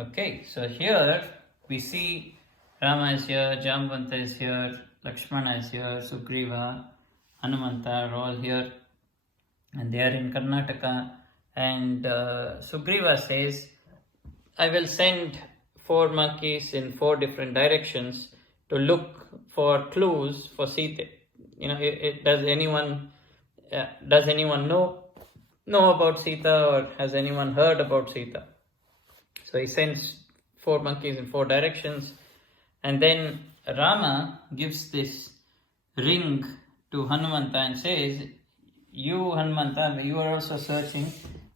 Okay, so here we see Rama is here, Jambavanta is here, Lakshmana is here, Sugriva, Hanumanta are all here, and they are in Karnataka. And Sugriva says, I will send 4 monkeys in 4 different directions to look for clues for Sita. Does anyone know about Sita, or has anyone heard about Sita? So he sends 4 monkeys in 4 directions, and then Rama gives this ring to Hanumanta and says, you Hanumanta, you are also searching.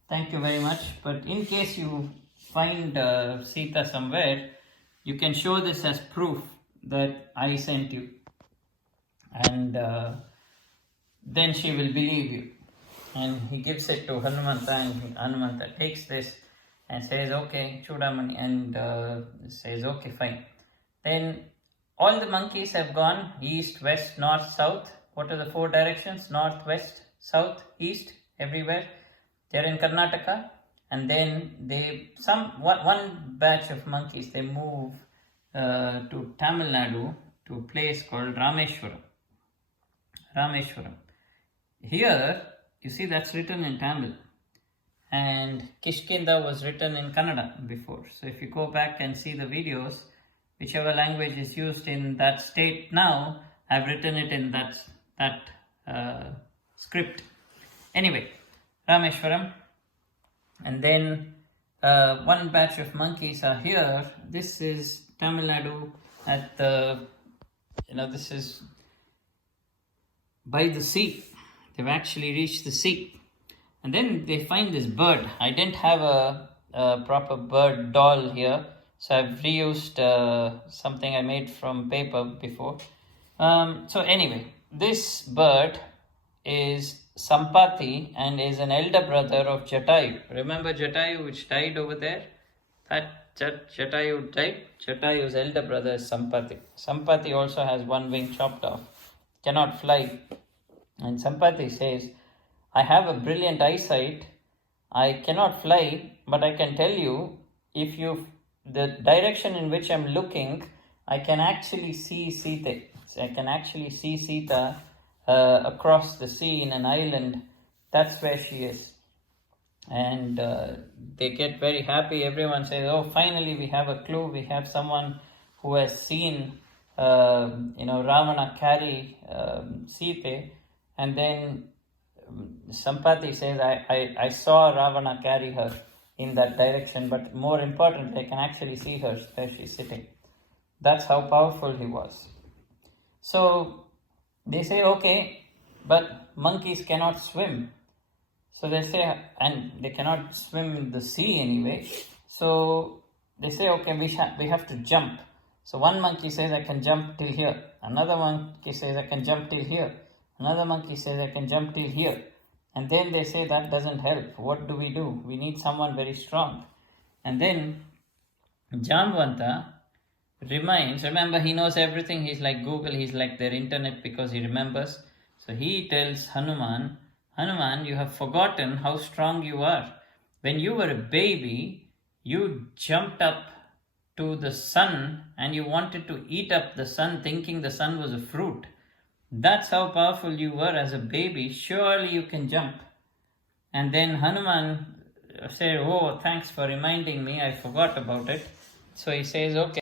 Thank you very much. But in case you find Sita somewhere, you can show this as proof that I sent you, and then she will believe you. And he gives it to Hanumanta, and Hanumanta takes this and says, okay, Chudamani, and says, okay, fine. Then all the monkeys have gone east, west, north, south. What are the 4 directions? North, west, south, east, everywhere. They are in Karnataka. And then one batch of monkeys, they move to Tamil Nadu, to a place called Rameshwaram. Here, you see, that's written in Tamil. And Kishkinda was written in Kannada before. So if you go back and see the videos, whichever language is used in that state now, I've written it in that script. Anyway, Rameshwaram. And then one batch of monkeys are here. This is Tamil Nadu at this is by the sea. They've actually reached the sea. And then they find this bird. I didn't have a proper bird doll here, so I've reused something I made from paper before. So anyway, this bird is Sampati and is an elder brother of Jatayu. Remember Jatayu, which died over there? That Jatayu died. Jatayu's elder brother is Sampati. Sampati also has one wing chopped off, cannot fly. And Sampati says, I have a brilliant eyesight. I cannot fly, but I can tell you, the direction in which I'm looking, I can actually see Sita. I can actually see Sita across the sea in an island. That's where she is. And they get very happy. Everyone says, oh, finally we have a clue. We have someone who has seen Ravana carry Sita. And then Sampati says, I saw Ravana carry her in that direction, but more importantly, I can actually see her where she's sitting. That's how powerful he was. So they say, okay, but monkeys cannot swim. So they say, and they cannot swim in the sea anyway. So they say, okay, we have to jump. So one monkey says, I can jump till here. Another monkey says, I can jump till here. Another monkey says, I can jump till here. And then they say, that doesn't help. What do? We need someone very strong. And then Jambavanta remember, he knows everything. He's like Google, he's like their internet because he remembers. So he tells Hanuman, you have forgotten how strong you are. When you were a baby, you jumped up to the sun and you wanted to eat up the sun, thinking the sun was a fruit. That's how powerful you were as a baby. Surely you can jump. And then Hanuman said, oh, thanks for reminding me. I forgot about it. So he says, okay.